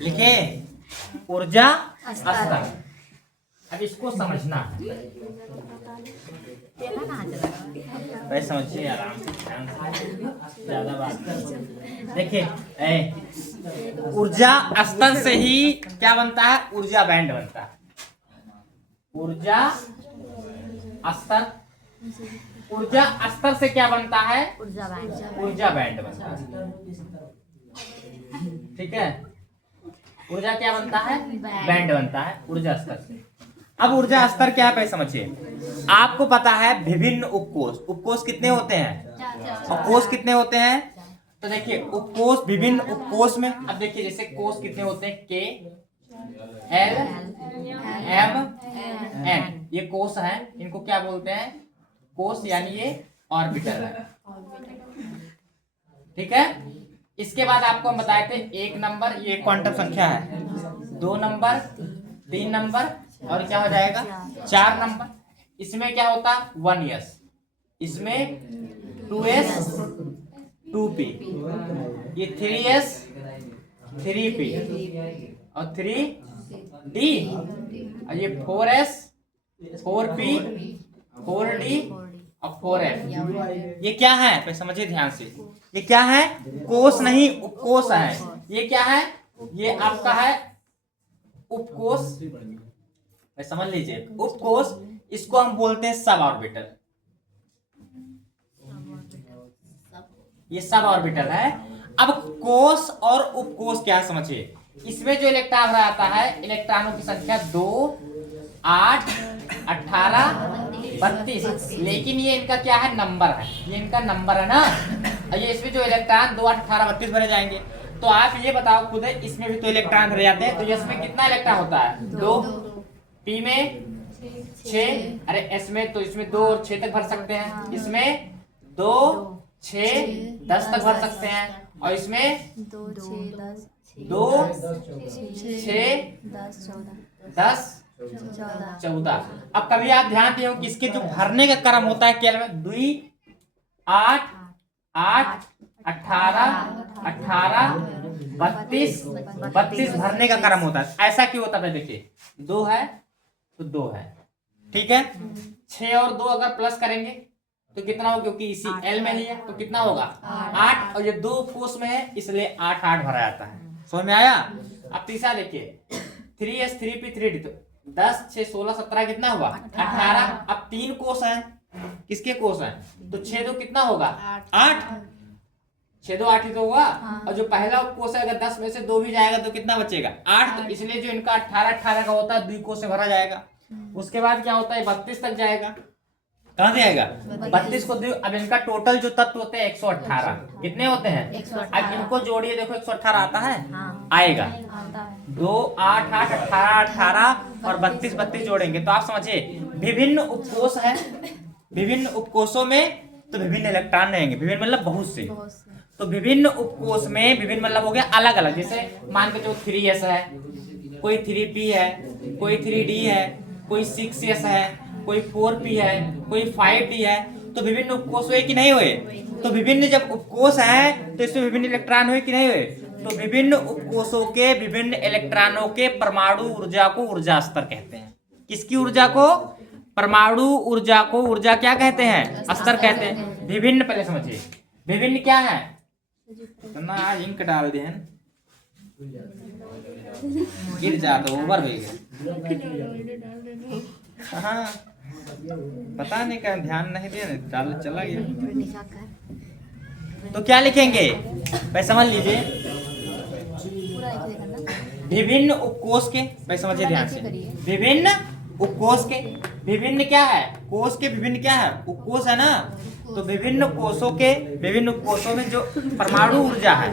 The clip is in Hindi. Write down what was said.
लिखे ऊर्जा स्तर। अब इसको समझना है, भाई समझिए आराम से, ध्यान से, ज्यादा बात। देखिए ऊर्जा स्तर से ही क्या बनता है, ऊर्जा बैंड बनता है। ऊर्जा स्तर, ऊर्जा स्तर से क्या बनता है, ऊर्जा बैंड बनता है। ठीक है, ऊर्जा क्या बनता है, बैंड बनता है ऊर्जा स्तर से। अब ऊर्जा स्तर क्या है पहले समझिए। आपको पता है विभिन्न उपकोष, उपकोष कितने होते हैं और कोष कितने होते हैं। तो देखिए उपकोष, विभिन्न उपकोष में, अब देखिए जैसे कोष कितने होते हैं, के एल एम एन, ये कोष है, इनको क्या बोलते हैं, कोष, यानी ये ऑर्बिटल है। ठीक है, इसके बाद आपको हम बताए थे एक नंबर ये क्वांटम संख्या है, 2 नंबर, 3 नंबर और क्या हो जाएगा 4 नंबर। इसमें क्या होता 1s, इसमें 2s 2p, ये 3s 3p और 3d और ये 4s 4p 4d और 4f। ये क्या है तो समझिए ध्यान से, ये क्या है, कोष नहीं उपकोष है। ये क्या है, ये आपका है उपकोष, समझ लीजिए उपकोष, इसको हम बोलते हैं सब ऑर्बिटल। ये सब ऑर्बिटल है। अब कोष और उपकोष क्या समझिए, इसमें जो इलेक्ट्रॉन रहता है, इलेक्ट्रॉनों की संख्या 2 8 18 32, लेकिन ये इनका क्या है, नंबर है, ये इनका नंबर है ना। और ये इसमें जो इलेक्ट्रॉन 2 8 18 32 भरे जाएंगे। तो आप ये बताओ खुद है, इसमें भी तो इलेक्ट्रॉन भरे जाते हैं, तो इसमें कितना इलेक्ट्रॉन होता है 2, पी में 6, अरे एस में तो इसमें 2 और 6 तक भर सकते हैं, इसमें 2 6 10 तक भर सकते हैं, और इसमें 2 6 10 14। अब कभी आप ध्यान दिए हो कि इसके जो भरने का क्रम होता है क्या में 2 8 8 18 18 32 32 भरने का क्रम होता है। ऐसा क्यों होता है, देखिए 2 है तो 2 है, ठीक है, 6 और 2 अगर प्लस करेंगे तो कितना होगा, क्योंकि इसी एल में ही है तो कितना होगा 8, और ये 2 कोष में है इसलिए 8 8 भरा जाता है। समझ में आया। अब तीसरा देखिए 3s 3p 3d, तो 10 6 16 17 कितना हुआ 18। अब 3 कोष हैं, किसके कोष हैं, तो 6 2 कितना होगा 8, 6 2 8 ही तो हुआ। और जो पहला कोष है अगर 10 में से 2 भी जाएगा तो कितना बचेगा 8, तो इसलिए जो इनका 18 18 का होता है 2 कोष से भरा जाएगा। उसके बाद क्या होता है 32 तक जाएगा, कहां से आएगा 32 को 2। अब इनका टोटल जो तत्व होते हैं 118, कितने होते हैं, अब इनको जोड़िए, देखो 118 आता है, आएगा 2 8 8 18 18 और 32 32 जोड़ेंगे तो आप समझिए विभिन्न उपकोष है, विभिन्न उपकोषों में तो विभिन्न इलेक्ट्रॉन रहेंगे, विभिन्न मतलब बहुत से। तो विभिन्न उपकोष में विभिन्न मतलब हो गया अलग अलग, जैसे मान के जो 3s है, कोई 3p है, कोई 3d है, कोई 6s है, कोई 4p है, कोई 5d है। तो विभिन्न उपकोष हुए कि नहीं हुए, तो विभिन्न जब उपकोष है तो इसमें विभिन्न इलेक्ट्रॉन हुए कि नहीं हुए। तो विभिन्न उपकोषों के विभिन्न इलेक्ट्रॉनों के परमाणु ऊर्जा को ऊर्जा स्तर कहते हैं। किसकी ऊर्जा को, परमाणु ऊर्जा को ऊर्जा क्या कहते हैं, स्तर कहते हैं। विभिन्न, पहले समझिए विभिन्न क्या है, तो ना आज इंक डाल दे गिर जाता ओवर हो गया। हाँ पता नहीं क्या ध्यान नहीं दिया, डाल चला गया। तो क्या लिखेंगे भाई समझ लीजिए, विभिन्न उपकोष के, भाई समझिए ध्यान से, विभिन्न उपकोष के विभिन्न क्या है, कोष के विभिन्न क्या है, उपकोष है ना। तो विभिन्न कोषों के, विभिन्न कोषों में जो परमाणु ऊर्जा है